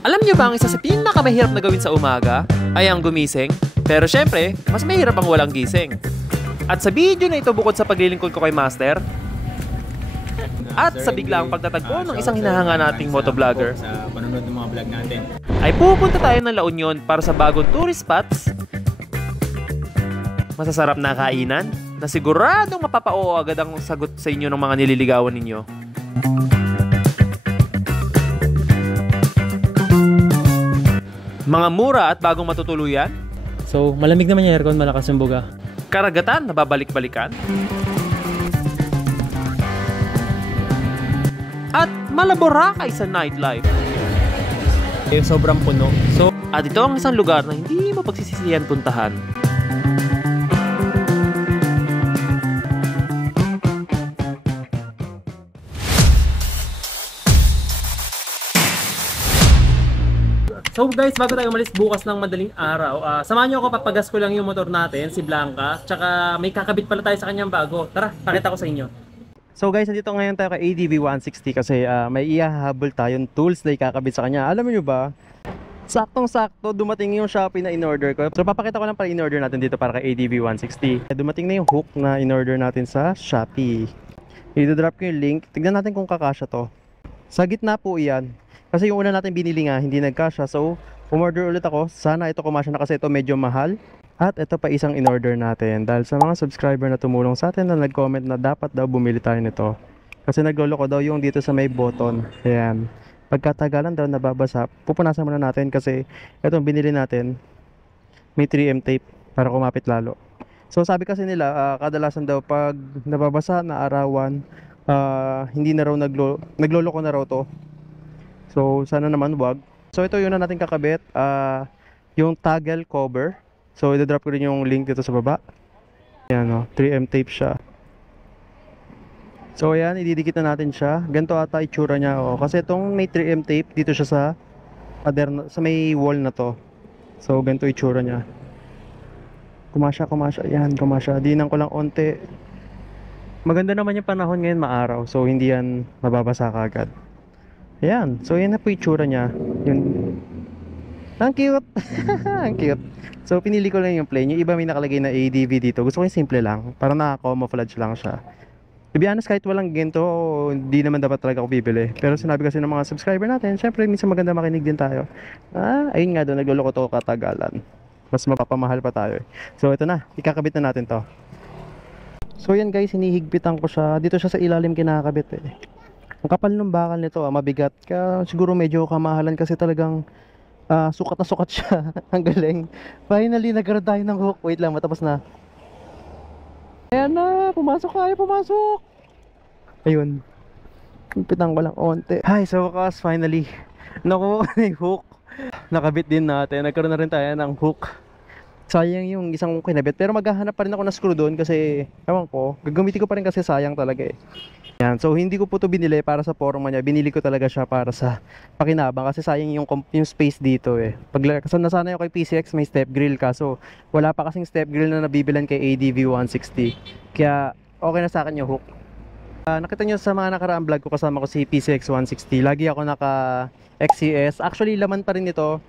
Alam niyo ba ang isa sa pinakamahirap na gawin sa umaga ay ang gumising? Pero syempre, mas mahirap ang walang gising. At sa video na ito, bukod sa paglilingkod ko kay Master, at sa biglang pagtatagpo ng isang hinahanga nating motovlogger, sa panonood ng mga vlog natin, ay pupunta tayo ng La Union para sa bagong tourist spots, masasarap na kainan, na siguradong mapapao agad ang sagot sa inyo ng mga nililigawan ninyo. Mga mura at bagong matutuluyan, So, malamig naman yung aircon, malakas yung buga. karagatan na babalik-balikan, at malaborakay sa nightlife. Sobrang puno. So, At ito ang isang lugar na hindi mo pagsisisihan puntahan. guys, bago tayo umalis bukas ng madaling araw, samahan nyo ako, papagas ko lang yung motor natin, si Blanca. Tsaka may kakabit pala tayo sa kanyang bago. Tara, pakita ko sa inyo. So guys, nandito ngayon tayo kay ADV 160 kasi may ihahabol tayong tools na ikakabit sa kanya. Alam niyo ba, saktong-sakto dumating yung Shopee na in-order ko. So papakita ko lang para in-order natin dito para kay ADV 160. Dumating na yung hook na in-order natin sa Shopee. I-drop ko yung link. Tignan natin kung kakasya to. Sa gitna po iyan. Kasi yung una natin binili nga, hindi nagkasya. So, umorder ulit ako. Sana ito kumasya na kasi ito medyo mahal. At ito pa isang in-order natin. Dahil sa mga subscriber na tumulong sa atin na nag-comment na dapat daw bumili tayo nito. Kasi nagloloko daw yung dito sa may button. Ayan. Pagkatagalan daw nababasa, pupunasan muna natin kasi itong binili natin, may 3M tape para kumapit lalo. So sabi kasi nila, kadalasan daw pag nababasa na arawan, hindi na raw nagloloko na raw to. So sana naman wag. So ito yun na natin kakabit, yung toggle cover. So i-drop ko rin yung link dito sa baba. Ayan o, 3M tape siya. So ayan, ididikit na natin siya. Ganito ata itsura niya o. Kasi itong may 3M tape, dito siya sa may wall na to. So ganito itsura niya. Kumasya. Ayan, kumasya. Dinan ko lang onte. Maganda naman yung panahon ngayon, maaraw. So hindi yan mababasa kagad. Ayan, so yan na po yung itsura niya. Yun. Ang cute! Ang cute. So pinili ko lang yung plain. Yung iba may nakalagay na ADV dito. Gusto ko yung simple lang. Para naka-camouflage lang siya. To be honest, kahit walang ginto, hindi naman dapat talaga ako bibili. Pero sinabi kasi ng mga subscriber natin, syempre minsan maganda makinig din tayo. Ayun nga doon, nagluloko to katagalan. Mas mapapamahal pa tayo. So ito na, ikakabit na natin to. So yan guys, hinihigpitan ko siya. Dito siya sa ilalim kinakabit eh. Ang kapal ng bakal nito, mabigat. Kaya siguro medyo kamahalan kasi talagang sukat na sukat siya. Ang galing. Finally, nagkaroon tayo ng hook. Wait lang, matapos na. Ayan na, pumasok tayo, pumasok. Ayun. Kumpitan ko lang onte. Hi, sa wakas, finally. Nakuha ko na yung hook. Nakabit din natin. Nagkaroon na rin tayo ng hook. Sayang yung isang kinabit. Pero maghahanap pa rin ako ng screw doon kasi, ewan ko, gagamitin ko pa rin kasi sayang talaga eh. Yan. So hindi ko po ito binili para sa forma niya. Binili ko talaga siya para sa pakinabang kasi sayang yung space dito eh. Kasi nasanay ako kay PCX may step grill kaso wala pa kasing step grill na nabibilan kay ADV 160. Kaya okay na sa akin yung hook. Nakita nyo sa mga nakaraang vlog ko, kasama ko si PCX 160. Lagi ako naka XCS. Actually laman pa rin ito.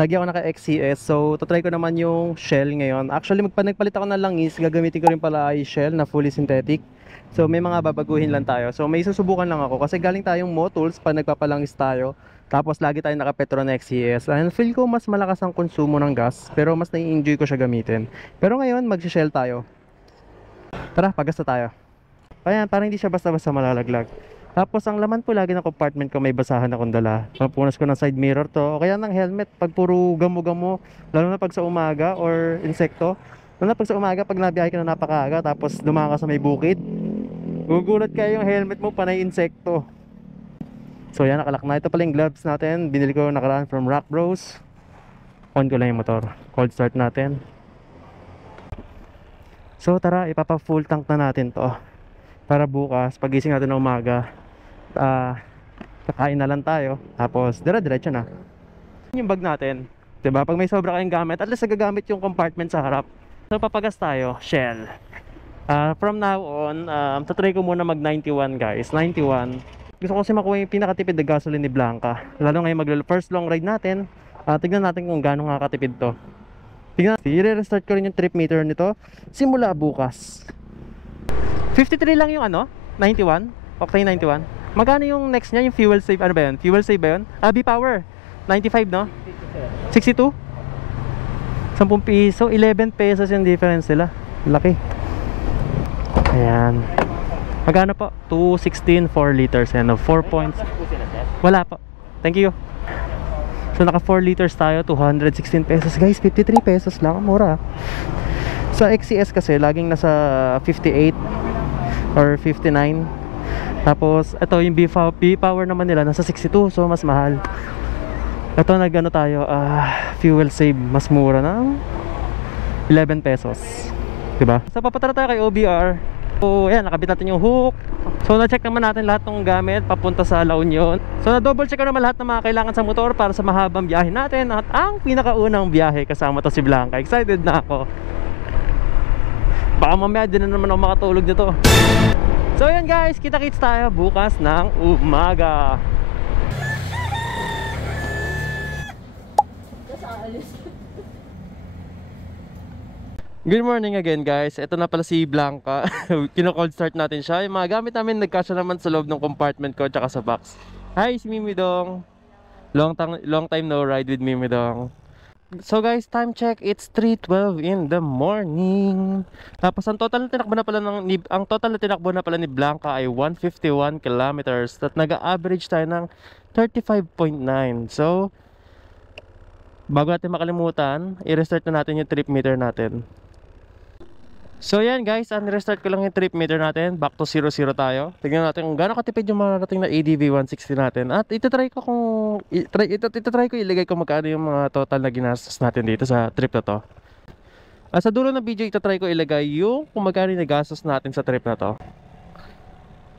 Lagi ako naka XCS. So tatry ko naman yung shell ngayon. Actually nagpalit ako ng langis. Gagamitin ko rin pala ay shell na fully synthetic. So may mga babaguhin lang tayo. So may susubukan lang ako kasi galing tayong Motools pa nagpapalangis tayo. Tapos lagi tayong naka Petron XCS. And feel ko mas malakas ang konsumo ng gas, pero mas nai-enjoy ko siya gamitin. Pero ngayon mag-shell tayo. Tara, pagas na tayo. Ayan, parang hindi siya basta-basta malalaglag. Tapos ang laman po lagi ng compartment ko may basahan akong dala. Pampunas ko ng side mirror to. O kaya ng helmet pag puro gamo-gamo, lalo na pag sa umaga or insekto. Lalo na pag sa umaga, pag nabiyahe ka na napakaaga tapos dumaan ka sa may bukid, gugulat kayo yung helmet mo panay insekto. So yan, nakalak na. Ito pala yung gloves natin. Binili ko nakaraan from Rock Bros. On ko lang yung motor. Cold start natin. So tara, ipapa full tank na natin to. Para bukas, pagising natin ng umaga, kakain na lang tayo. Tapos dire-diretso na. Yung bag natin, diba? Pag may sobra kayong gamit, at least nagagamit yung compartment sa harap. So papagas tayo, shell. From now on, tatry ko muna mag 91 guys, 91. Gusto ko kasi makuha yung pinakatipid na gasoline ni Blanca. Lalo ngayon first long ride natin. Tignan natin kung gaano nga katipid to. Tignan natin. I-restart ko rin yung trip meter nito simula bukas. 53 lang yung ano? 91? Octane 91. Magkano yung next niya? Yung fuel save, ano ba yun? Fuel save ba yun? B-Power 95, no? 62? 10 piso, 11 pesos yung difference nila. Laki. Ayan. Magkano po? 216, 4 liters. Ayan, 4 points. Wala po. Thank you. So naka 4 liters tayo, 216 pesos. Guys, 53 pesos lang. Mura. Sa XCS kasi, laging nasa 58 or 59. Tapos, ito yung B-Power naman nila, nasa 62. So, mas mahal. Ito, nag-ano tayo, fuel save, mas mura ng 11 pesos. Diba? So, papatara tayo kay OBR. So, ayan, nakabit natin yung hook. So, na-check naman natin lahat ng gamit papunta sa La Union. So, na-double check ko naman lahat ng mga kailangan sa motor para sa mahabang biyahe natin. At ang pinakaunang biyahe, kasama to si Blanca. Excited na ako. Baka mamaya din na naman ako makatulog dito. So yan guys, kita-kits tayo bukas ng umaga. Good morning again guys. Ito na pala si Blanca. Kino-cold start natin siya. Yung mga gamit namin nagkasya naman sa loob ng compartment ko tsaka sa box. Hi, si Mimi Dong. Long time no ride with Mimi Dong. So guys, time check, it's 3:12 in the morning. Tapos ang total na tinakbo na pala ni Blanca ay 151 kilometers. At nag-average tayo ng 35.9. So bago natin makalimutan, i-restart na natin yung trip meter natin. So yan guys, restart ko lang yung trip meter natin. Back to 00 tayo. Tignan natin kung gaano katipid yung mararating na ADV 160 natin. At itatry ko iligay ko magkano yung mga total na ginastos natin dito sa trip na to. Sa dulo ng video, itatry ko ilagay yung kung magkano yung nagastos natin sa trip na to.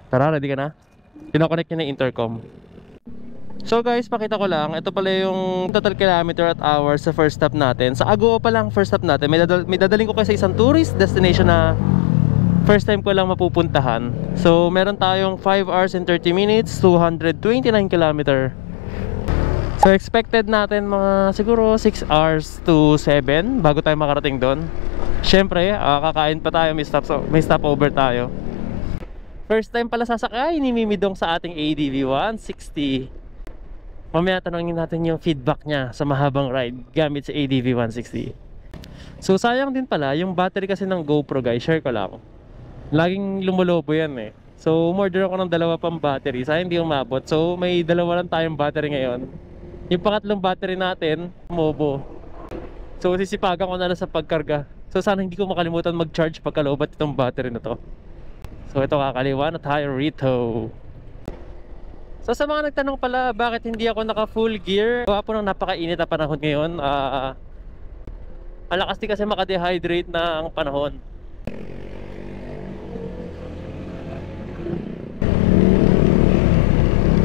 Tara, ready ka na? Pinoconnect niya na yung intercom. So guys, pakita ko lang, ito pala yung total kilometer at hours sa first stop natin. Sa Agoo pa lang first stop natin. May dadaling ko kayo sa isang tourist destination na first time ko lang mapupuntahan. So meron tayong 5 hours and 30 minutes, 229 kilometer. So expected natin mga siguro 6 hours to 7 bago tayo makarating doon. Syempre, kakain pa tayo, may stopover tayo. First time pala sasakay ni Mimi Dong sa ating ADV 160. Mamaya tanongin natin yung feedback niya sa mahabang ride gamit sa ADV 160. So sayang din pala yung battery kasi ng GoPro guys, share ko lang. Laging lumulobo yan eh. So umorder ako ng 2 pang battery, sayang hindi umabot. So may 2 lang tayong battery ngayon. Yung pangatlong battery natin, mobo. So sisipagan ko na lang sa pagkarga. So sana hindi ko makalimutan mag-charge pagkaloobat itong battery na to. So ito kakaliwa na tayo rito. So sa mga nagtanong pala bakit hindi ako naka full gear, gawa po ng napakainit na panahon ngayon. Ang lakas din kasi makadehydrate na ang panahon.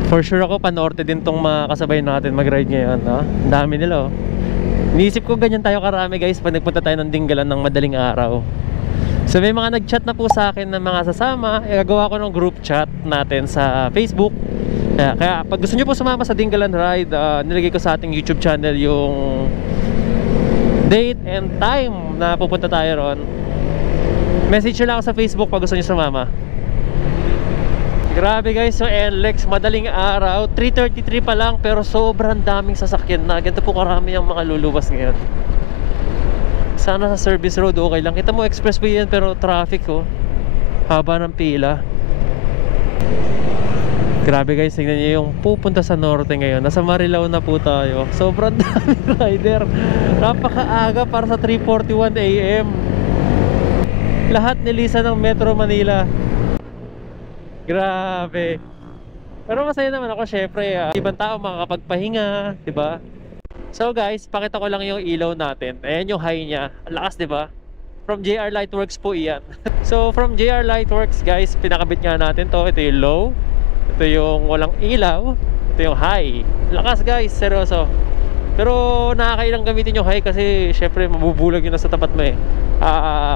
For sure ako panorte din tong mga kasabay natin mag-ride ngayon, no? Ang dami nila oh. Iniisip ko ganyan tayo karami guys pag nagpunta tayo ng Dinggalan ng madaling araw. So may mga nag-chat na po sa akin ng mga sasama. Gagawa ko ng group chat natin sa Facebook. Kaya pag gusto nyo po sumama sa Dinggalan Ride, nilagay ko sa ating YouTube channel yung date and time na pupunta tayo ron. Message nyo lang ako sa Facebook pag gusto nyo sumama. Grabe guys, so NLEX, madaling araw, 3:33 pa lang pero sobrang daming sasakyan na. Ganito po karami ang mga luluwas ngayon. Sana sa service road okay lang. Kita mo expressway yan pero traffic oh. Haba ng pila. Grabe guys, tingnan nyo yung pupunta sa norte ngayon. Nasa Marilao na po tayo. Sobrang daming rider. Napakaaga para sa 3:41 AM. Lahat nilisan ng Metro Manila. Grabe. Pero masaya naman ako syempre. Ibang tao makakapagpahinga, diba? So guys, pakita ko lang yung ilaw natin. Ayan yung high niya. Ang lakas, diba? From JR Lightworks po iyan. So from JR Lightworks guys, pinakabit nga natin to. Ito yung low. Ito yung walang ilaw. Ito yung high. Lakas guys, seryoso. Pero nakakailang gamitin yung high kasi syempre mabubulag yun na sa tapat mo eh.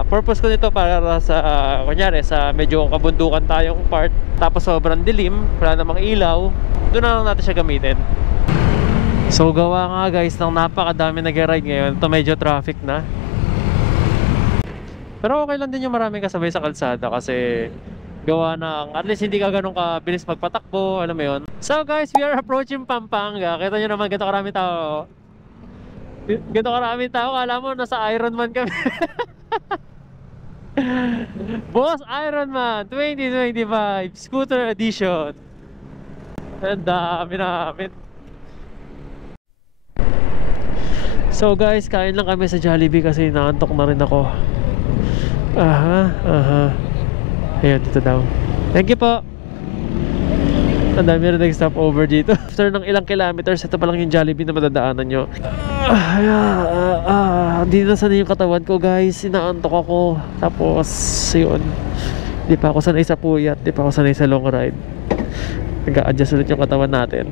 Purpose ko nito para sa kunyari sa medyo kabundukan tayong part, tapos sobrang dilim, wala namang ilaw, doon na lang natin siya gamitin. So gawa nga guys ng napakadami nag-ride ngayon. Ito medyo traffic na, pero okay lang din yung maraming kasabay sa kalsada kasi gawa ng at least hindi ka ganun kabilis magpatakbo, alam mo yun. So guys, we are approaching Pampanga. Kita nyo naman, ganito karami tao. Ganito karami tao, kala mo nasa Ironman kami. Boss Ironman 2025 Scooter Edition. Ang dami namin. So guys, kain lang kami sa Jollibee kasi naantok na rin ako. Ayan, dito daw. Thank you po. Ang dami rin nag-stop over dito. After ng ilang kilometers, ito pa lang yung Jollibee na madadaanan nyo. Hindi na sanay yung katawan ko guys. Inaantok ako. Tapos, yun. Di pa ako sanay sa puyat. Di pa ako sanay sa long ride. Nag-a-adjust ulit yung katawan natin.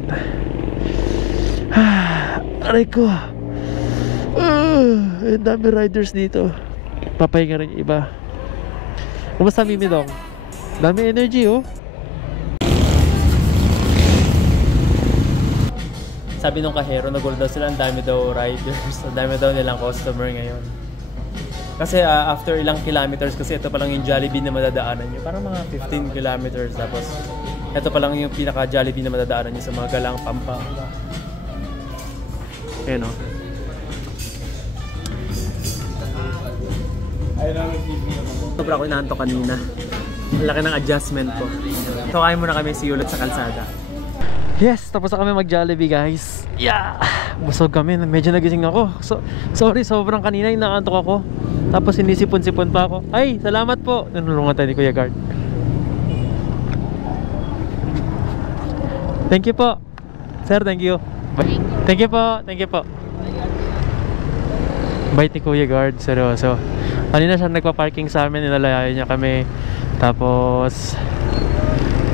Aray ko. Ang dami riders dito. Papahinga rin yung iba. Kumusta Mimi Dong? Dami energy oh. Sabi nung kahero, nagulat daw sila, ang dami daw riders, ang dami daw nilang customer ngayon. Kasi after ilang kilometers, kasi ito pa lang yung Jollibee na madadaanan nyo. Parang mga 15 kilometers, tapos ito pa lang yung pinaka Jollibee na madadaanan nyo sa mga Galang, Pampanga. Ayan o. Sobra ako inaantok kanina. Ang laki ng adjustment ko. So kaya muna kami siulat sa kalsada. Yes, tapos na kami mag-Jollibee guys. Yeah! Busog kami, medyo nagising ako. Sorry, sobrang kanina inaantok ako. Tapos sinisipon-sipon pa ako. Ay, salamat po. Nanulungan tayo ni Kuya Guard. Thank you po. Sir, thank you. Thank you po, thank you po. Bait ni Kuya Guard, seryoso. Kanina siya nagpa-parking sa amin, nilalayayan niya kami. Tapos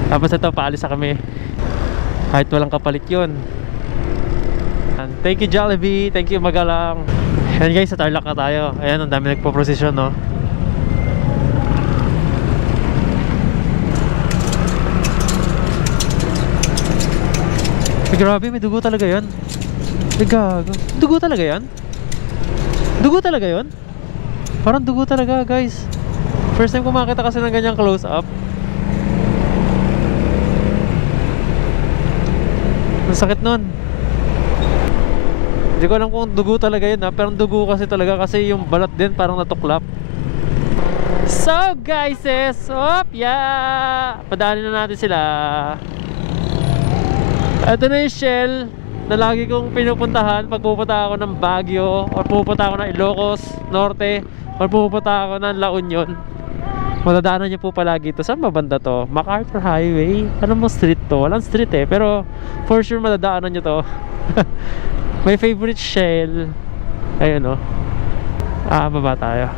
ito, paalis na kami. Kahit walang kapalit yun. Thank you Jollibee, thank you Magalang. Ayan guys, sa Tarlac na tayo. Ayan, ang dami nagpo-procession no. Ay, grabe, may dugo talaga yan. Ay gago. Dugo talaga yan? Dugo talaga yun? Parang dugo talaga guys. First time ko makita kasi ng ganyang close up. Ang sakit nun. Hindi ko alam kung dugo talaga yun ha. Pero dugo kasi talaga kasi yung balat din parang natuklap. So guys, padaanin na natin sila. Ito na yung Shell na lagi kong pinupuntahan pag pupunta ako ng Baguio or pupunta ako ng Ilocos Norte or pupunta ako ng La Union. Madadaanan niyo po palagi ito. Saan ba banda to? MacArthur Highway? Ano mo street to? Walang street eh, pero for sure madadaanan niyo to. My favorite Shell. Ayun o. Baba tayo.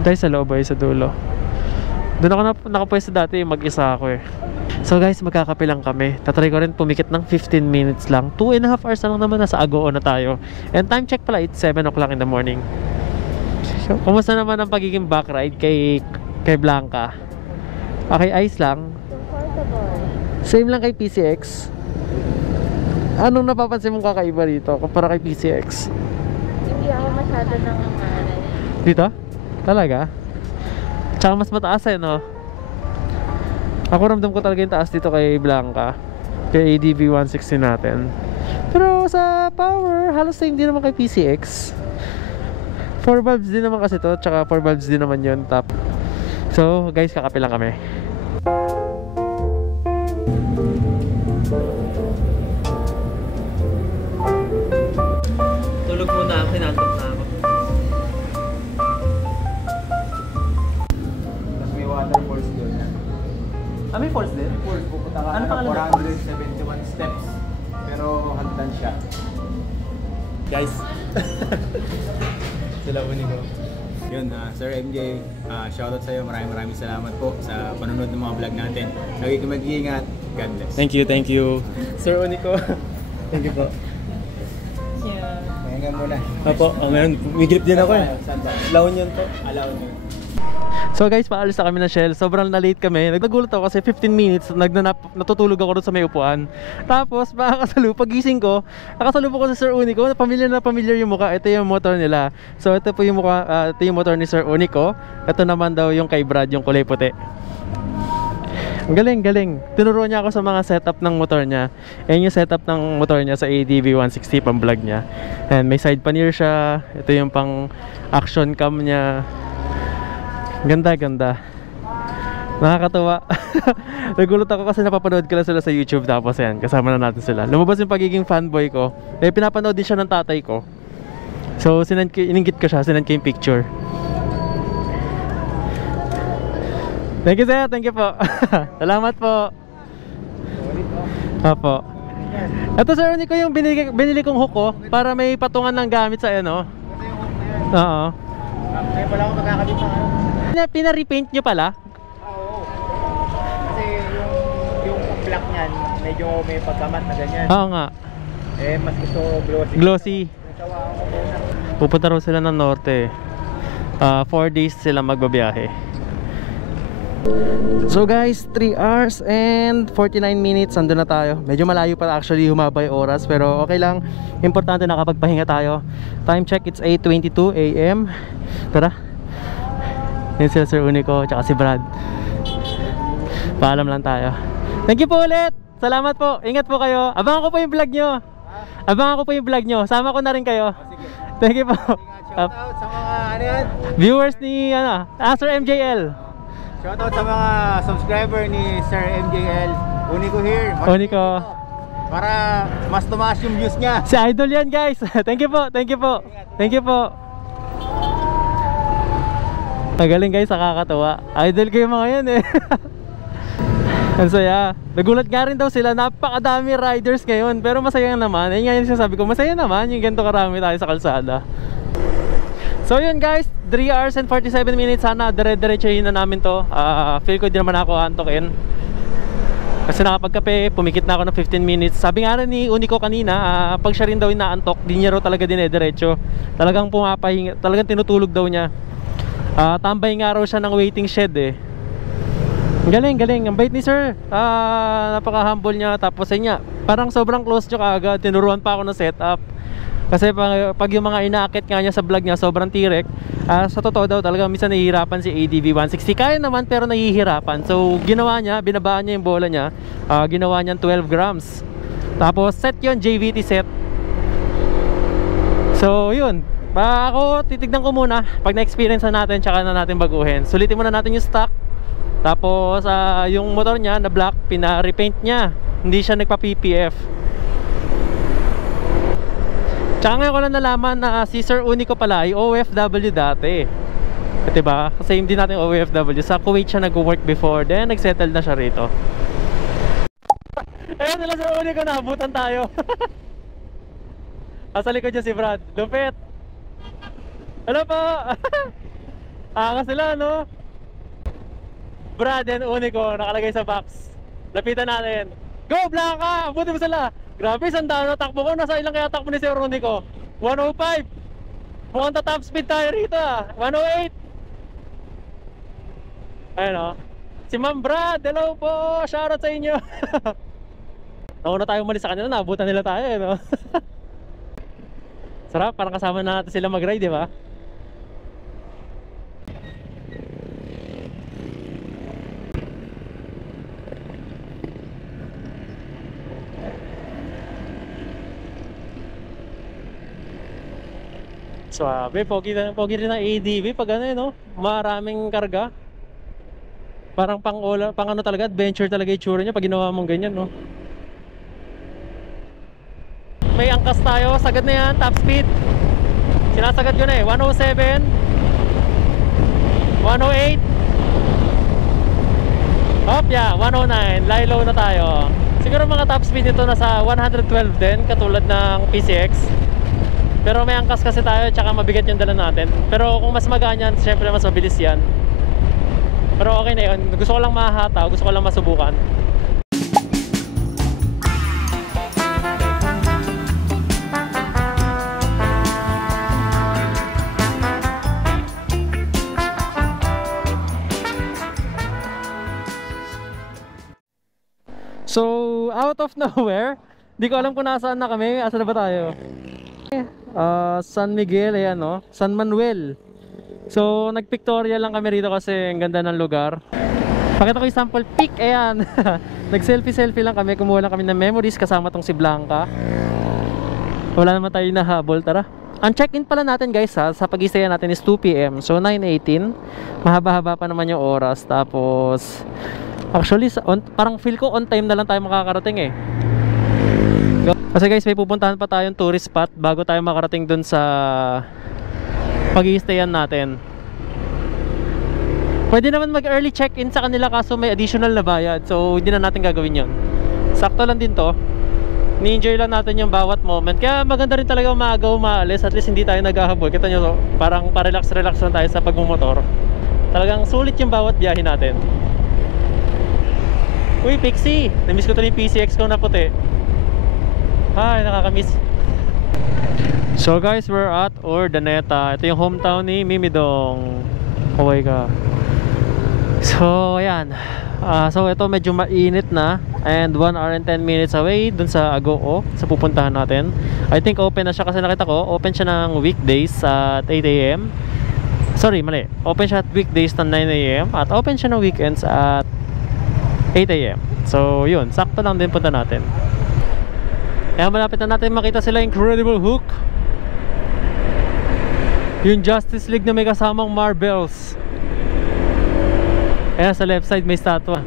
Dahil sa loob ay sa dulo. Doon ako nakapwesto dati, mag-isa ako eh. So guys, magkakape lang kami. Tatry ko rin pumikit ng 15 minutes lang. 2.5 hours na lang naman, nasa Agoo na tayo. And time check pala, it's 7 o'clock in the morning. So, kumusta naman ang pagiging back ride kay Blanca? Okay, ayos lang. Same lang kay PCX. Anong napapansin mong kakaiba dito kumpara kay PCX? Hindi ako masyado nang Dito? Talaga? Tsaka mas mataas eh, no? Ako ramdam ko talaga yung taas dito kay Blanca, kay ADV 160 natin. Pero sa power, halos same din naman kay PCX. 4 valves din naman kasi to, tsaka 4 valves din naman yun top. So guys, kakape lang kami. Tulog muna ako, kinantok na ako. Tapos may waterfalls doon. May falls din? Falls, pupunta ka Ano na pangalan? 471 steps. Pero hagdan siya. Guys. Sila uni ko. Yun, Sir MJ, shoutout sa'yo. Maraming salamat po sa panonood ng mga vlog natin. Lagi kayo mag-iingat. God bless. Thank you. Sir Unico. Thank you po. Yeah. Thank hanggang muna. Opo, meron. Migilip din ako eh. Saan ba? La Union po. Alaw nyo. So guys, paalis na kami ng Shell. Sobrang na-late kami. Nagulat ako kasi 15 minutes natutulog ako doon sa may upuan. Tapos pagising ko, nakasalubong ko sa Sir Unico. Na familiar yung mukha. Ito yung motor nila. So ito po yung mukha, ito yung motor ni Sir Unico. Ito naman daw yung kay Brad, yung kulay puti. Ang galing. Tinuro niya ako sa mga setup ng motor niya. Ayan yung setup ng motor niya sa ADV 160 pang vlog niya. And may side pannier siya. Ito yung pang action cam niya. Ganda. Nakakatuwa. Nagulat ako kasi napapanood ko lang sila sa YouTube. Tapos yan, kasama na natin sila. Lumabas yung pagiging fanboy ko. Eh, pinapanood din siya ng tatay ko. So, ininggit ko siya. Sinend ko yung picture. Thank you sir, thank you po. Salamat po. Opo. Ito sir, ko yung binili kong hook ko para may patungan ng gamit sa ano. Oo. Ngayon pala ako magkakabit ng ano. Pina-repaint nyo pala? Oo. Kasi yung black niyan, medyo may pagkamat na ganyan. Oo nga. Eh, mas gusto glossy. Glossy. Nasawa ako muna. Pupunta raw sila ng norte. 4 days sila magbabiyahe. So guys, 3 hours and 49 minutes andun na tayo. Medyo malayo pa actually, humaba yung oras, pero okay lang. Importante nakapagpahinga tayo. Time check, it's 8:22 AM. Tara. Yan sila Sir Unico tsaka si Brad. Paalam lang tayo. Thank you po ulit. Salamat po. Ingat po kayo. Abangan ko po yung vlog nyo. Sama ko na rin kayo. Sige. Thank you po. Shoutout sa mga ano yan? Viewers ni Sir MJL. Shoutout sa mga subscriber ni Sir MJL. Unico here. Unico. Para mas tumaas yung views niya. Si Idol yan guys. Thank you po. Magaling guys, nakakatawa. Idol ko yung mga yan eh. Ang saya. Nagulat nga rin daw sila, napakadami riders ngayon. Pero masaya naman. Ayun nga yung sasabi ko, masaya naman yung ganito karami tayo sa kalsada. So yun guys, 3 hours and 47 minutes. Sana dire-diretsahin na namin to. Feel ko di naman ako antokin. Kasi nakapagkape, pumikit na ako ng 15 minutes. Sabi nga rin ni Unico kanina, pag siya rin daw inaantok, di niya raw talaga dinediretso. Talagang pumapahinga, talagang tinutulog daw niya. Tambay nga raw siya ng waiting shed eh. Galing. Ang bait ni sir. Napaka-humble niya. Tapos niya, parang sobrang close niya kaagad. Tinuruan pa ako ng setup. Kasi pag yung mga inaakit nga niya sa vlog niya, sobrang tirek. Sa totoo daw talaga, minsan nahihirapan si ADV 160. Kaya naman pero nahihirapan. So ginawa niya, binabaan niya yung bola niya. Ginawa niya 12 grams. Tapos set yon, JVT set. So yun. Ako, titignan ko muna. Pag na-experience na natin, tsaka na natin baguhin. Sulitin muna natin yung stock. Tapos yung motor niya na black, pina-repaint niya. Hindi siya nagpa-PPF. Tsaka ngayon ko lang nalaman na si Sir Unico pala ay OFW dati. Diba? Kasi hindi natin OFW. Sa Kuwait siya nag-work before. Then nag-settle na siya rito. Ayun sila Sir Unico, naabutan tayo. Asa likod niya si Brad. Lupit. Hello po. Angas sila no. Brad and Unico nakalagay sa box. Lapitan natin. Go Blanca! Buti mo sila. Grabe, sandaan na takbo ko. Nasa ilang kaya takbo ni Sir Unico? 105. Mukhang top speed tayo rito 108. Ayun o. Si Ma'am Brad, hello po. Shoutout sa inyo. Nauna tayo umalis sa kanila, naabutan nila tayo no? Sarap, parang kasama na natin sila mag-ride, di ba? Swabe, pogi rin ang ADV pag ano no? Maraming karga. Parang pang ano talaga, adventure talaga yung tsura niya pag ginawa mong ganyan no? May angkas tayo, sagad na yan, top speed. Sinasagad ko na eh, 107 108 Hop, yeah, 109, lie low na tayo. Siguro mga top speed nito nasa 112 din, katulad ng PCX. Pero may angkas kasi tayo, tsaka mabigat yung dala natin. Pero kung mas magaan yan, syempre mas mabilis yan. Pero okay na yun, gusto ko lang mahataw, gusto ko lang masubukan. out of nowhere. Di ko alam kung nasaan na kami. Asa na ba tayo? San Miguel, ayan no? San Manuel. So nagpictorial lang kami rito kasi ang ganda ng lugar. Pakita ko yung sample pic, ayan. Nag-selfie lang kami, kumuha lang kami ng memories kasama tong si Blanca. Wala naman tayo nahabol, tara. Ang check-in pala natin guys ha, sa pag-i-stay natin is 2 PM. So 9:18, mahaba-haba pa naman yung oras. Tapos actually parang feel ko on time na lang tayo makakarating eh. Kasi guys, may pupuntahan pa tayong tourist spot bago tayo makarating dun sa pag-i-stayan natin. Pwede naman mag-early check-in sa kanila kaso may additional na bayad. So hindi na natin gagawin yon. Sakto lang din to. Ni-enjoy lang natin yung bawat moment. Kaya maganda rin talaga umaga umaalis. At least hindi tayo naghahabol. Kita nyo to, parang pa-relax-relax lang tayo sa pagmumotor. Talagang sulit yung bawat biyahe natin. Uy, Pixie! Namiss ko to yung PCX ko na puti. Ay, nakakamiss. So guys, we're at Urdaneta. Ito yung hometown ni Mimidong. Kaway ka. So ayan. So ito medyo mainit na. And 1 hour and 10 minutes away dun sa Agoo, sa pupuntahan natin. I think open na siya kasi nakita ko open siya ng weekdays at 8 AM. Sorry, mali. Open siya at weekdays ng 9 AM. At open siya ng weekends at 8 AM. So yun, sakto lang din punta natin. Kaya malapit na natin makita sila Incredible Hulk. Yung Justice League na may kasamang marbles. Kaya sa left side may statua.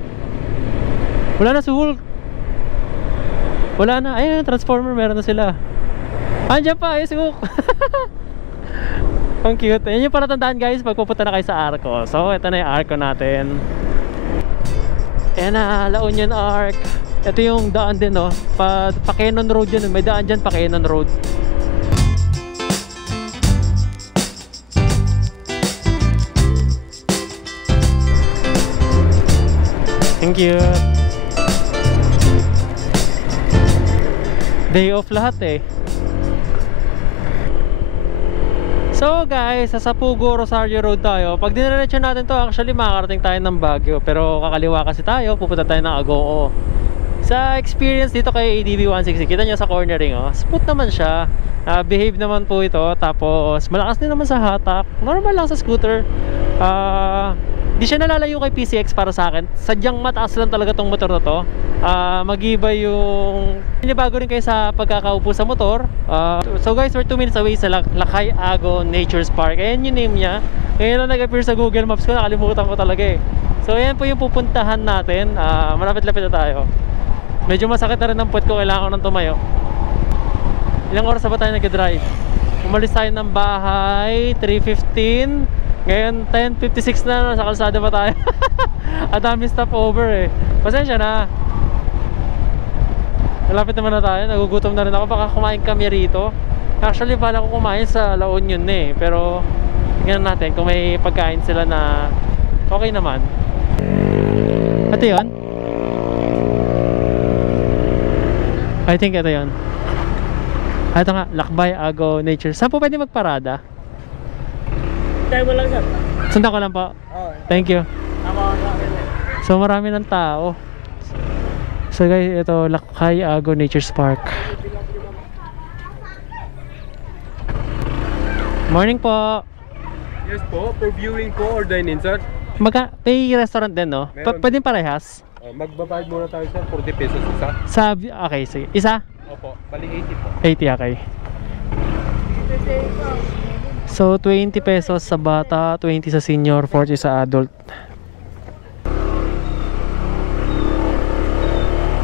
Wala na si Hulk. Wala na. Ayun, Transformer, meron na sila. Andiyan pa, ayun si Hulk. Ang cute. Yan yung palatandaan guys pag pupunta na kayo sa Arco. So ito na yung Arco natin. Ayan na, La Union Arc. Ito yung daan din no, pa Quezon Road yun, may daan dyan pa Quezon Road. Thank you. Day off lahat eh. So guys, sa Pugo Rosario Road tayo. Pag diniretso natin to, actually makakarating tayo ng Baguio. Pero kakaliwa kasi tayo, pupunta tayo ng Agoo. Sa experience dito kay ADV 160, kita nyo sa cornering oh, smooth naman siya, behave naman po ito. Tapos malakas din naman sa hatak, normal lang sa scooter. Di siya nalalayo kay PCX para sa akin. Sadyang mataas lang talaga tong motor na to. Mag-iba yung bago rin kayo sa pagkakaupo sa motor. So guys, we're 2 minutes away sa Lakay Ago Nature Park. Ayan yung name niya. Ngayon lang nag-appear sa Google Maps ko, nakalimutan ko talaga eh. So ayan po yung pupuntahan natin. Malapit-lapit na tayo. Medyo masakit na rin ang puwet ko, kailangan ko nang tumayo. Ilang oras na ba tayo nag-drive? Umalis tayo ng bahay 3:15. Ngayon 10:56 na, nasa kalsada pa tayo. At dami stopover eh. Pasensya na. Malapit naman na tayo, nagugutom na rin ako. Baka kumain kami rito. Actually bala ko kumain sa La Union eh. Pero tingnan natin kung may pagkain sila na okay naman. Ito yun? I think ito yun. Ito nga, Lakbay Ago Nature. Saan po pwede magparada? Tayo mo lang sir. Sundan ko lang po. Thank you. So marami ng tao. So guys, ito Lakbay Ago Nature Park. Morning po. Yes po, for viewing po or dine-in sir? May restaurant din no? Pwedeng parehas? Magbabayad muna tayo sir, 40 pesos isa. Okay, sige. Isa? Opo, bali 80 po. 80, okay. So 20 pesos sa bata, 20 sa senior, 40 sa adult.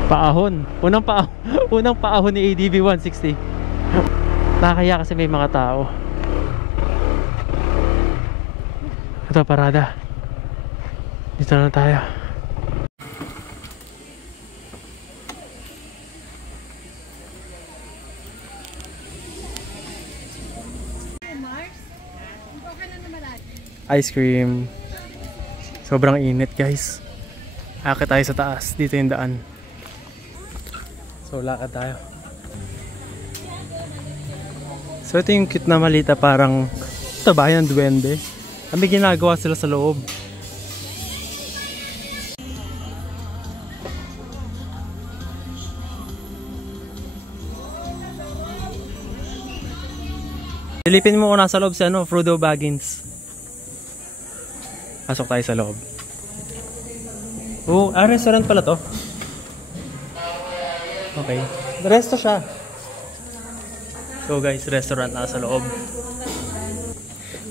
Paahon. Unang paahon ni ADV 160. Nakakaya kasi may mga tao. Ito parada. Dito na tayo. Ice cream. Sobrang init guys. Akit tayo sa taas. Dito yung daan. So lakad tayo. So ito yung cute na malita, parang tabayan ng duwende. May ginagawa sila sa loob. Silipin mo kung nasa loob si Frodo Baggins. Pasok tayo sa loob. Oh, restaurant pala to. Okay. Resto siya. So guys, restaurant nasa loob.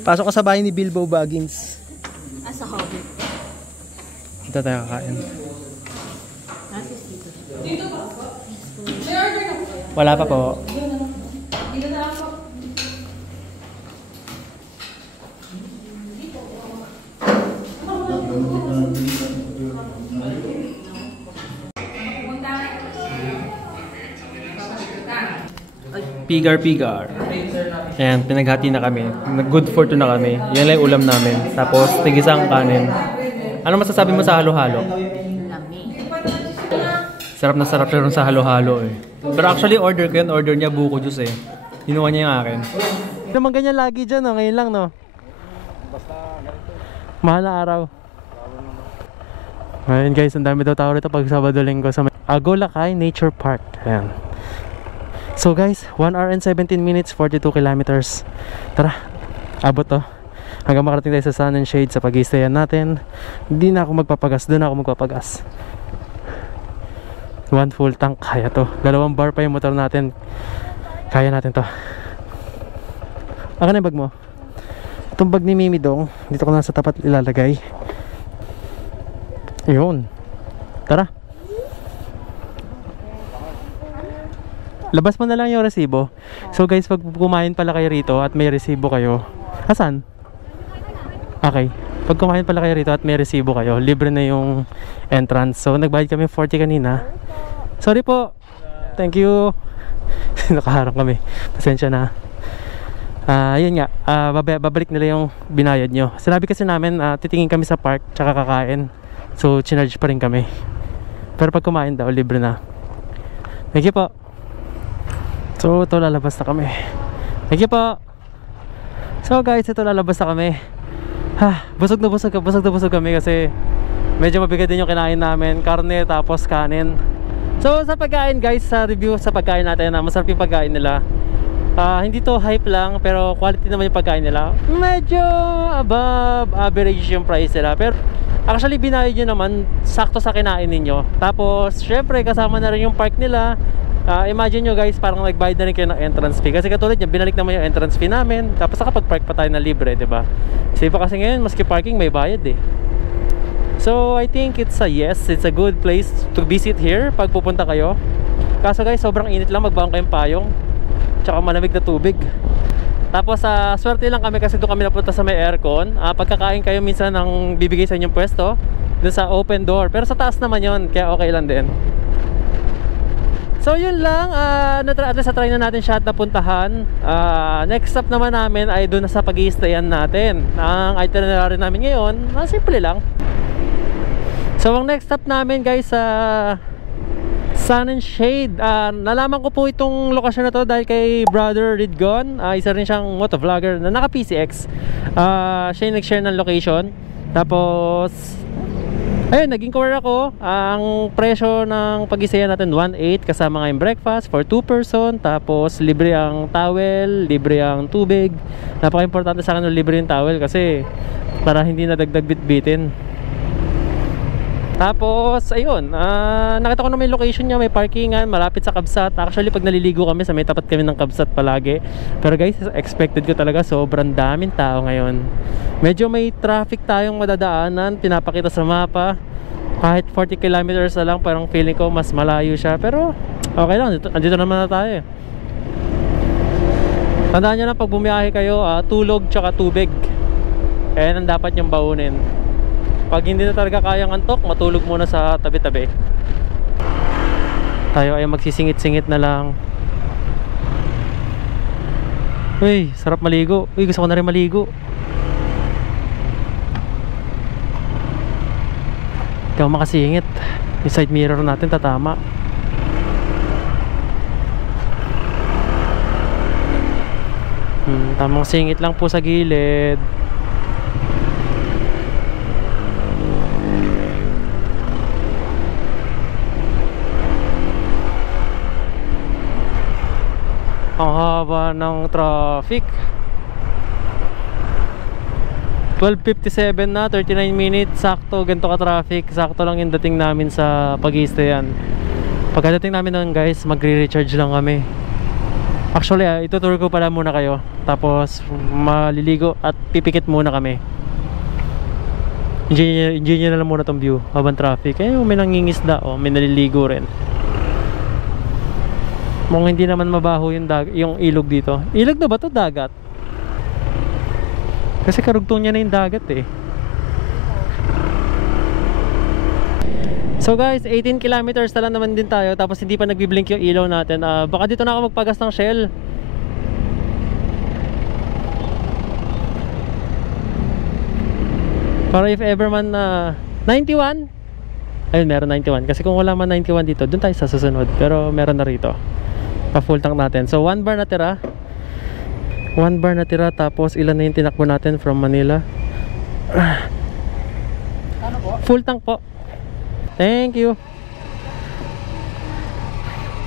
Pasok ka sa bahay ni Bilbo Baggins. Sa Hobbit. Dito tayo kakain. Wala pa po. Pigar. Ayan, pinaghati na kami. Good for two na kami. Yan lang yung ulam namin. Tapos, tigisang kanin. Ano masasabi mo sa halo-halo? Sarap na sarap pero sa halo-halo eh. Pero actually, order ko yun. Order niya buko juice eh. Hinuha niya yung akin. Hindi naman ganyan lagi dyan, no? Ngayon lang, no? Mahal na araw. Ayan guys, ang dami daw tao rito pag Sabado-Linggo sa Agolacay Nature Park. Ayan. So guys, 1 hour and 17 minutes, 42 kilometers. Tara, abot to. Hanggang makarating tayo sa Sun and Shade sa pag-i-stayan natin. Hindi na ako magpapagas, doon ako magpapagas. 1 full tank, kaya to. 2 bar pa yung motor natin. Kaya natin to. Akin na yung bag mo. Itong bag ni Mimi Dong, dito ko na sa tapat ilalagay. Yun. Tara. Labas mo na lang yung resibo. So guys, pag kumain pala kayo rito at may resibo kayo. Asan? Okay. Pag kumain pala kayo rito at may resibo kayo, libre na yung entrance. So nagbayad kami 40 kanina. Sorry po. Thank you. Nakaharang kami. Pasensya na. Yun nga, babalik nila yung binayad nyo. Sinabi kasi namin, titingin kami sa park tsaka kakain. So chinarge pa rin kami. Pero pag kumain daw, libre na. Thank you po. So ito, lalabas na kami. Thank you po. So guys, ito, lalabas na kami. Busog na busog kami kasi medyo mabigat din yung kinain namin. Karne tapos kanin. So sa pagkain guys, sa review sa pagkain natin, masarap yung pagkain nila. Hindi to hype lang, pero quality naman yung pagkain nila. Medyo above average yung price nila, pero actually binayad nyo naman sakto sa kinain ninyo. Tapos syempre kasama na rin yung park nila. Imagine nyo guys, parang nagbayad na rin kayo ng entrance fee. Kasi katulad niya, binalik naman yung entrance fee namin. Tapos nakapag-park pa tayo na libre, diba? Kasi iba kasi ngayon, maski parking may bayad eh. So I think it's a yes, it's a good place to visit here pag pupunta kayo. Kaso guys, sobrang init lang, magbaon kayong payong tsaka malamig na tubig. Tapos swerte lang kami kasi doon kami napunta sa may aircon. Pagkakain kayo minsan ng bibigay sa inyong pwesto doon sa open door, pero sa taas naman yon, kaya okay lang din. So yun lang, at least try na natin siya at napuntahan. Next stop naman namin ay doon sa pag-i-stayan natin. Ang itinerary namin ngayon, simple lang. So ang next stop namin guys sa Sun and Shade. Nalaman ko po itong lokasyon na to dahil kay Brother Ridgon. Isa rin siyang motovlogger na naka PCX. Siya yung nag-share ng location. Tapos ayun, naging cover ako. Ang presyo ng pag-isaya natin 1.8 kasama nga yung breakfast for 2 person. Tapos libre ang towel, libre ang tubig. Napaka-importante sa akin libre yung towel kasi para hindi na dagdag bitbitin. Tapos ayun, nakita ko na may location niya, may parkingan malapit sa Kabsat. Actually pag naliligo kami, sa may tapat kami ng Kabsat palagi. Pero guys, expected ko talaga, sobrang daming tao ngayon. Medyo may traffic tayong madadaanan, pinapakita sa mapa. Kahit 40 kilometers na lang, parang feeling ko mas malayo siya. Pero okay lang, andito naman na tayo. Tandaan nyo lang, pag bumiyahe kayo, tulog tsaka tubig. Ayan ang dapat nyong baunin. Pag hindi na talaga kayang antok, matulog muna sa tabi-tabi. Tayo ay magsisingit-singit na lang. Uy, sarap maligo. Uy, gusto ko na rin maligo. Hindi ako makasingit. Yung side mirror natin tatama. Tamang singit lang po sa gilid. Ang haba ng traffic. 12:57 na, 39 minutes. Sakto, ganito ka traffic. Sakto lang yung dating namin sa pag-i-stayan. Pagkadating namin nun guys, magre-recharge lang kami. Actually, ituturo ko pala muna kayo. Tapos, maliligo at pipikit muna kami. Enjoy nyo na lang muna tong view habang traffic. May nangingisda, may naliligo rin. Mukhang hindi naman mabaho yung ilog dito. Ilog na ba to? Dagat? Kasi karugtong niya na yung dagat eh. So guys, 18 kilometers na lang naman din tayo. Tapos hindi pa nagbiblink yung ilaw natin. Baka dito na ako magpagas ng Shell. Para if ever man 91. Ayun, meron 91. Kasi kung wala man 91 dito, dun tayo sa susunod. Pero meron na rito. Pa full tank natin. So 1 bar na tira. 1 bar na tira. Tapos ilan na yung tinakbo natin from Manila? Full tank po. Thank you.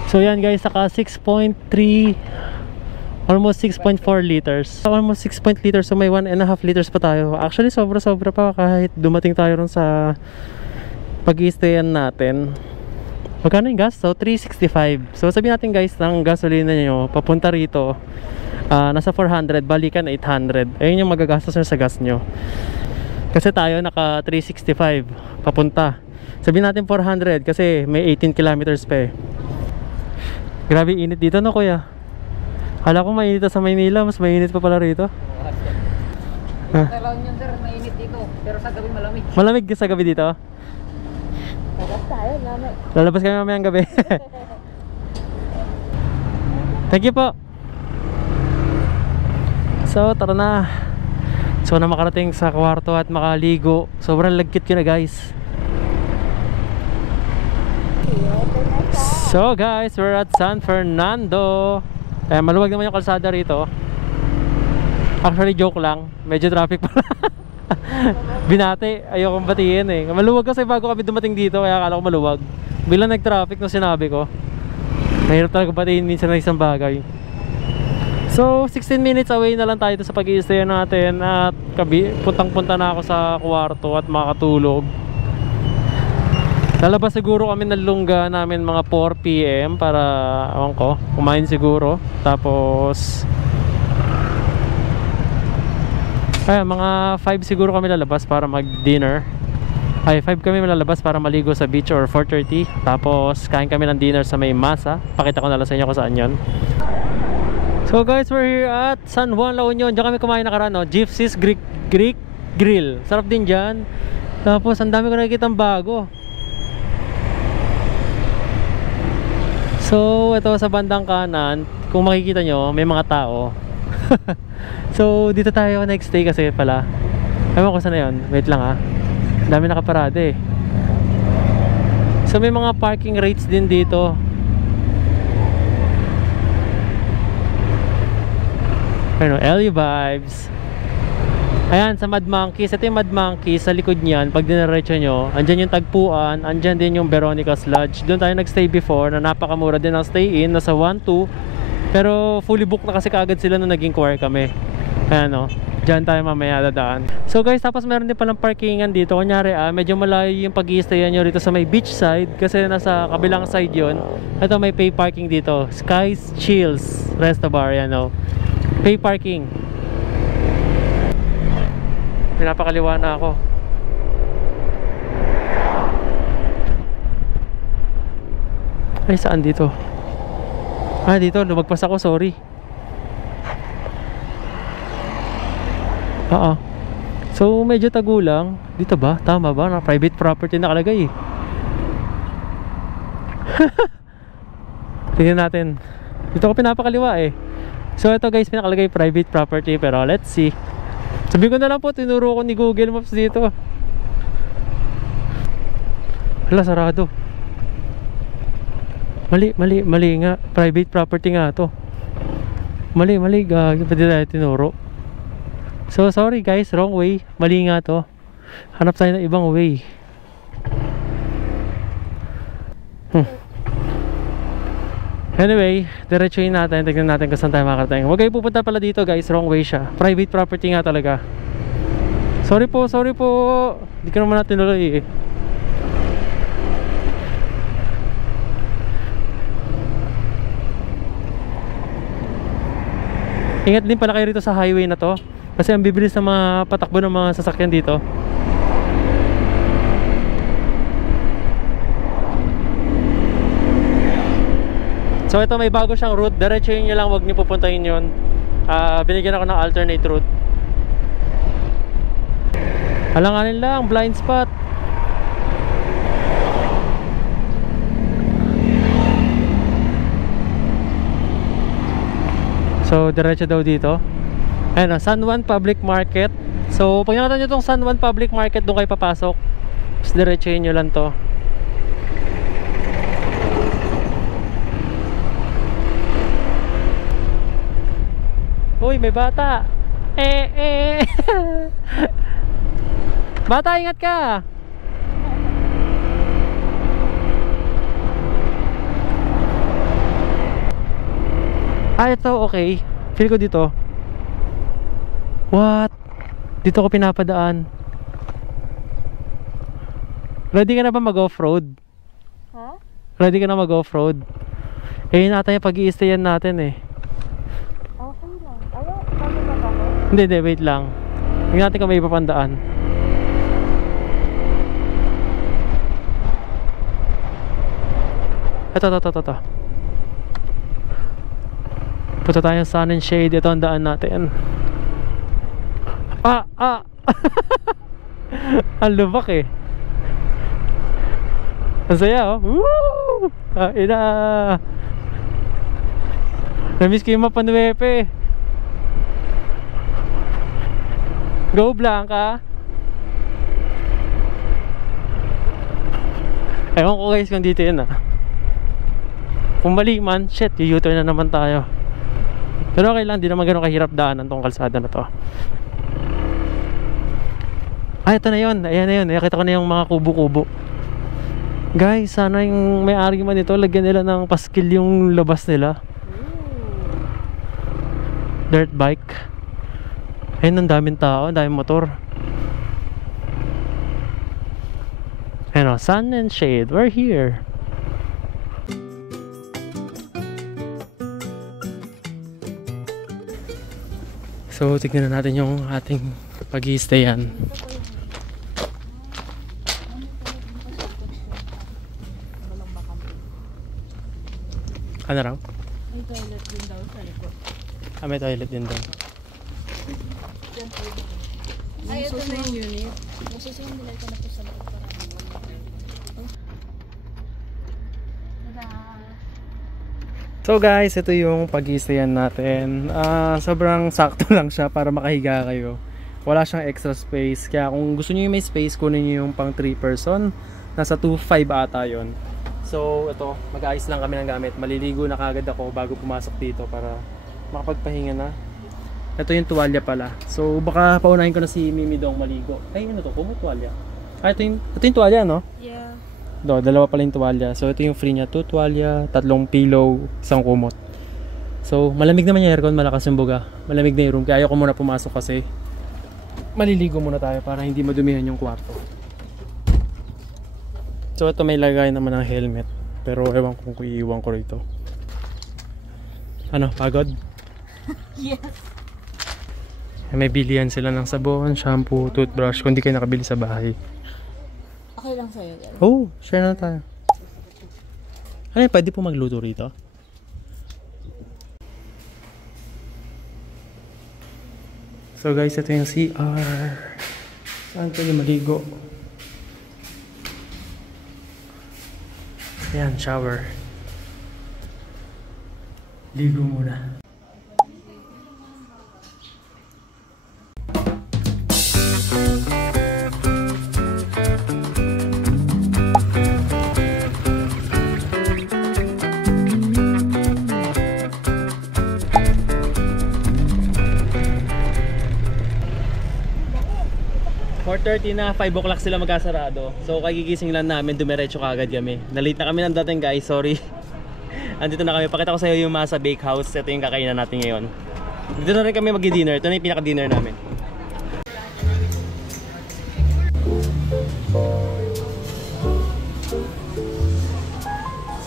So yan guys, saka 6.3, almost 6.4 liters. Almost 6 liters, so may 1.5 liters pa tayo. Actually sobra pa kahit dumating tayo ron sa pag-i-stayan natin. Magkano yung gas? So 365. So sabihin natin guys, ng gasolina nyo papunta rito nasa 400, balikan 800. Ayun yung magagastos nyo sa gas nyo. Kasi tayo naka 365 papunta. Sabihin natin 400 kasi may 18 kilometers pa eh. Grabe init dito no kuya. Hala ko mainit sa Maynila, mas mainit pa pala rito. Talagang yun sir, mainit dito. Pero sa gabi malamig. Malamig sa gabi dito? Labas tayo, lamay. Lalabas kami mamayang gabi. Thank you po. So tara na. So na makarating sa kwarto at makaligo. Sobrang lagkit ko na guys. So guys, we're at San Fernando. Maluwag naman yung kalsada rito. Actually joke lang, medyo traffic pala. Binati, ayokong batiin eh. Maluwag kasi bago kami dumating dito, kaya akala ko maluwag. Bilang nag-traffic nung sinabi ko, mahirap talaga batiin minsan ng isang bagay. So 16 minutes away na lang tayo sa pag-i-stay natin. At puntang-punta na ako sa kwarto at makatulog. Lalabas siguro kami ng lungga namin mga 4 PM para, ewan ko, kumain siguro. Tapos mga 5 siguro kami lalabas para mag-dinner. 5 kami lalabas para maligo sa beach or 4:30. Tapos kain kami ng dinner sa may Masa. Pakita ko na lang sa inyo kung saan yun. So guys, we're here at San Juan, La Union. Diyan kami kumain nakaraan, no? Gypsies Greek Grill. Sarap din dyan. Tapos ang dami ko nakikitang bago. So ito sa bandang kanan, kung makikita nyo, may mga tao. So dito tayo next day kasi pala. Ewan ko saan na yun. Wait lang dami nakaparada eh. So may mga parking rates din dito. Ano, LU vibes. Ayan, sa Mad Monkeys. Ito yung Mad Monkeys. Sa likod niyan, pag dinaretso nyo, andyan yung Tagpuan, andyan din yung Veronica's Lodge. Doon tayo nagstay before, na napakamura din ang stay in. Nasa 1-2. Pero fully booked na kasi kaagad sila nung naging choir kami. Ayan o, dyan tayo mamaya dadaan. So guys, tapos meron din palang parkingan dito. Kunyari medyo malayo yung pag-i-stayan nyo rito sa may beach side. Kasi nasa kabilang side yon. Ito may pay parking dito. Sky's Chills Resto Bar, yan o. Pay parking. Pinapakaliwa na ako. Ay, saan dito? Dito, lumagpas ako, sorry. So, medyo tagulang. Dito ba? Tama ba? Na private property nakalagay eh. Tingnan natin. Dito ko pinapakaliwa eh. So, ito guys, pinakalagay private property. Pero let's see. Sabi ko na lang po, tinuro ko ni Google Maps dito. Hala, sarado. Mali nga. Private property nga to. Mali, gagi. Pwede tayo tinuro. So, sorry guys, wrong way. Mali nga to. Hanap tayo ng ibang way. Anyway, diretsuhin natin. Tignan natin kung saan tayo makarating. Huwag kayo pupunta pala dito guys. Wrong way siya. Private property nga talaga. Sorry po. Hindi ka naman natin tuloy eh. Ingat din pala kayo rito sa highway na to. Kasi ang bibilis na mga patakbo ng mga sasakyan dito. So ito may bago siyang route. Diretsuhin nyo lang, huwag nyo pupuntahin yun. Binigyan ako ng alternate route. Alanganin lang, blind spot. So diretso daw dito. Ayan o, San Juan Public Market. So pag nakita nyo itong San Juan Public Market, doon kayo papasok. Tapos diretsuhin nyo lang to. Uy, may bata. Bata, ingat ka. Ito okay. Feel ko dito. What? Dito ko pinapadaan. Ready ka na ba mag-off-road? Huh? Ready ka na mag-off-road? Eh, yun ata yung pag-i-stayan natin eh. Okay lang. Ayaw, kami ba ako? Hindi, wait lang. Tingnan natin kung may ipapandaan. Ito. Punta tayo sa Sun and Shade. Ito ang daan natin. Ang lubak eh. Ang saya oh. Woo! Ina. Namiss ko yung Mapanuepe. Go Blanca. Ewan ko guys kung dito yun ah. Kung mali man, shit, u-turn na naman tayo. Pero okay lang, di naman ganun kahirap daanan tong kalsada na to. Ito na yun, ayan na yun. Nakita ko na yung mga kubo-kubo. Guys, sana yung may-ari man ito, lagyan nila ng paskil yung labas nila. Dirt bike. Ayun, ang daming tao, ang daming motor. Ayun o, Sun and Shade, we're here. So, tignan na natin yung ating pag-i-stayan. Ano raw? May toilet din daw sa likod. May toilet din daw. Ay, ito na yung unit. Masusunod nila ito na po sa likod para So guys, ito yung pag-i-stayan natin. Sobrang sakto lang siya para makahiga kayo. Wala siyang extra space. Kaya kung gusto niyo yung may space, kunin niyo yung pang 3 person. Nasa 2.5 ata yun. So ito, mag-ayos lang kami ng gamit. Maliligo na kagad ako bago pumasok dito para makapagpahinga na. Ito yung tuwalya pala. So baka paunahin ko na si Mimi Dong maligo. Ay ano to, kumot tuwalya. Ito yung tuwalya no? Yeah. Dalawa pala yung tuwalya. So ito yung free niya, 2 tuwalya, 3 pillow, 1 kumot. So malamig naman yung aircon, malakas yung buga. Malamig na yung room, kaya ayoko muna pumasok kasi maliligo muna tayo para hindi madumihan yung kwarto. So ito may lagay naman ng helmet, pero ewan ko kung iiwan ko rito. Ano, pagod? Yes. May bilihan sila ng sabon, shampoo, toothbrush kung di kayo nakabili sa bahay. Okay lang sa'yo. Oh, share na tayo. Ano, pwede po magluto rito? So guys, ito yung CR. Saan pwede maligo? Ayan, shower. Ligo muna. Na 5 o'clock sila magkasarado. So kagigising lang namin, dumiretso kagad kami. Nalate na kami ng dating guys, sorry. andito na kami. Pakita ko sa iyo yung Masa Bakehouse. Ito yung kakainan natin ngayon. Dito na rin kami mag-dinner. Ito na yung pinaka-dinner namin.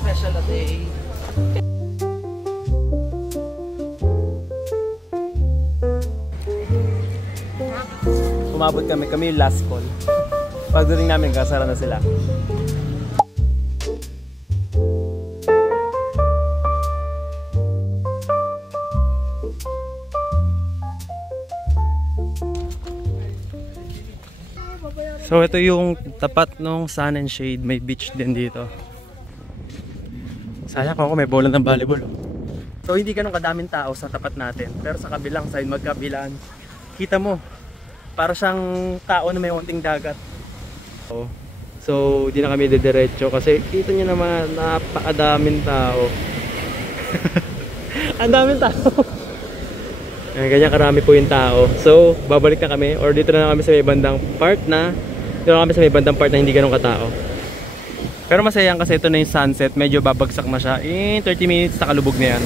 Special day. Umabot kami yung last call. Pagdating namin, kasara na sila. So ito yung tapat ng Sun and Shade, may beach din dito. Sayang ako may bola ng volleyball. So hindi ganun kadaming tao sa tapat natin, pero sa kabilang side, magkabilaan, kita mo, para siyang tao na may unting dagat. So di na kami didiretso kasi kita nyo naman, napakadaming tao. Ang daming tao. Ganyan karami po yung tao. So babalik na kami, or dito na kami sa may bandang part na hindi ganun katao. Pero masayang kasi ito na yung sunset, medyo babagsak na siya. In 30 minutes nakalubog na yan.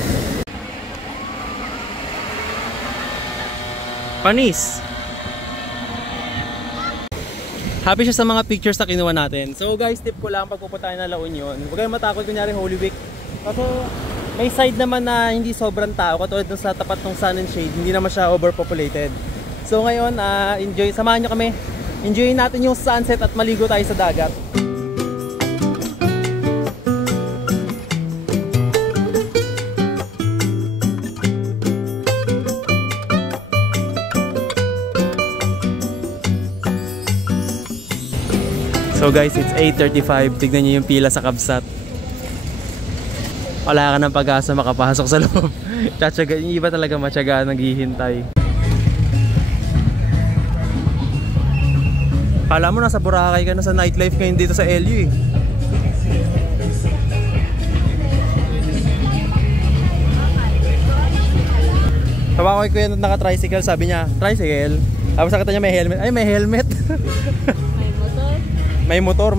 Panis! Happy siya sa mga pictures na kinuha natin. So guys, tip ko lang pag pupunta tayo na La Union, huwag kayong matakot kunyari Holy Week. Kasi may side naman na hindi sobrang tao, katulad dun sa tapat ng Sun and Shade, hindi naman siya overpopulated. So ngayon, enjoy, samahan nyo kami. Enjoyin natin yung sunset at maligo tayo sa dagat. So guys, it's 8:35. Tignan nyo yung pila sa Kabsat. Wala ka ng pag-asa makapasok sa loob. Yung iba talaga matyaga, naghihintay. Kala mo nasa Boracay ka na sa nightlife ngayon dito sa LU eh. Tawa ko yung kuya na naka-tricycle, sabi niya, tricycle? Tapos nakita niya may helmet. Ay, may helmet! May motor.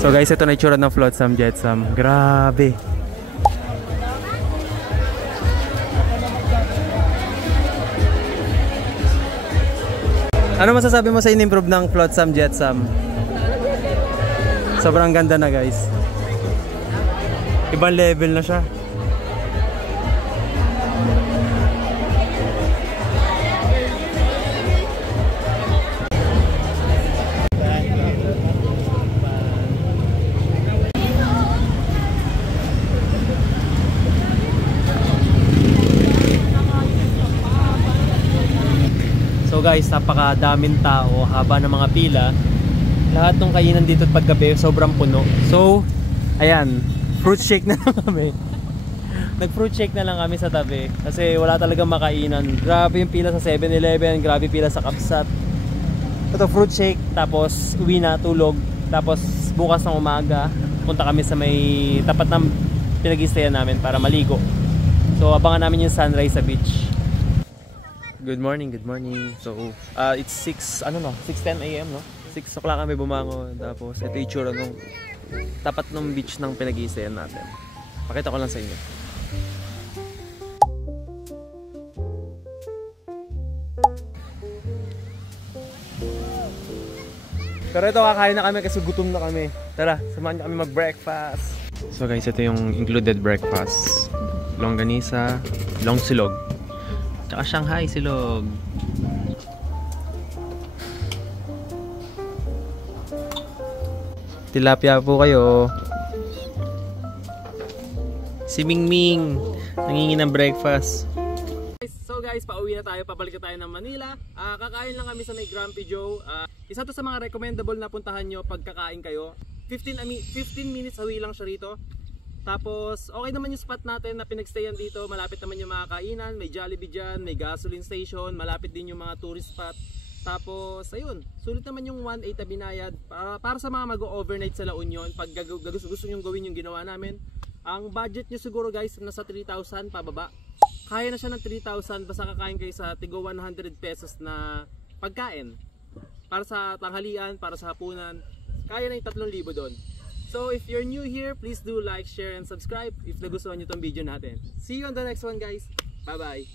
So guys, ito na itsura ng Flotsam Jetsam. Grabe! Ano masasabi mo sa in-improve ng Flotsam Jetsam? Sobrang ganda na guys. Ibang level na siya. So guys, napakadaming tao, haba ng mga pila. Lahat ng kainan dito at paggabi sobrang puno. So, ayan, fruit shake na lang kami. Nag-fruit shake na lang kami sa tabi kasi wala talagang makainan. Grabe yung pila sa 7-Eleven, grabe pila sa Kabsat. Ito fruit shake, tapos uwi na, tulog. Tapos bukas ng umaga, punta kami sa may tapat ng pinag-i-stayan namin para maligo. So, abangan namin yung sunrise sa beach. Good morning. So, it's 6:10 AM, no? 6 o'clock kami bumangon. Tapos, ito yung itsura nung tapat ng beach ng pinag-iisayan natin. Pakita ko lang sa inyo. Pero ito, kakain na kami kasi gutom na kami. Tara, samahan niyo kami mag-breakfast. So guys, ito yung included breakfast. Longganisa, long silog. Tsaka Shanghai silog. Tilapia po kayo. Si Mingming nangingi ng breakfast. So guys, pauwi na tayo, pabalik na tayo ng Manila. Kakain lang kami sa may Grumpy Joe. Isa to sa mga recommendable na puntahan nyo pag kakain kayo. 15 minutes away lang siya rito. Tapos okay naman yung spot natin na pinagstayan dito. Malapit naman yung mga kainan, may Jollibee dyan, may gasoline station, malapit din yung mga tourist spot. Tapos ayun, sulit naman yung 1.8 na binayad para sa mga mag-overnight sa La Union. Pag gusto nyo gawin yung ginawa namin, ang budget nyo siguro guys nasa 3,000 pababa. Kaya na siya ng 3,000 basta kakain kayo sa tigo 100 pesos na pagkain. Para sa tanghalian, para sa hapunan, kaya na yung 3,000 doon. So if you're new here, please do like, share, and subscribe if nagustuhan nyo tong video natin. See you on the next one, guys. Bye-bye!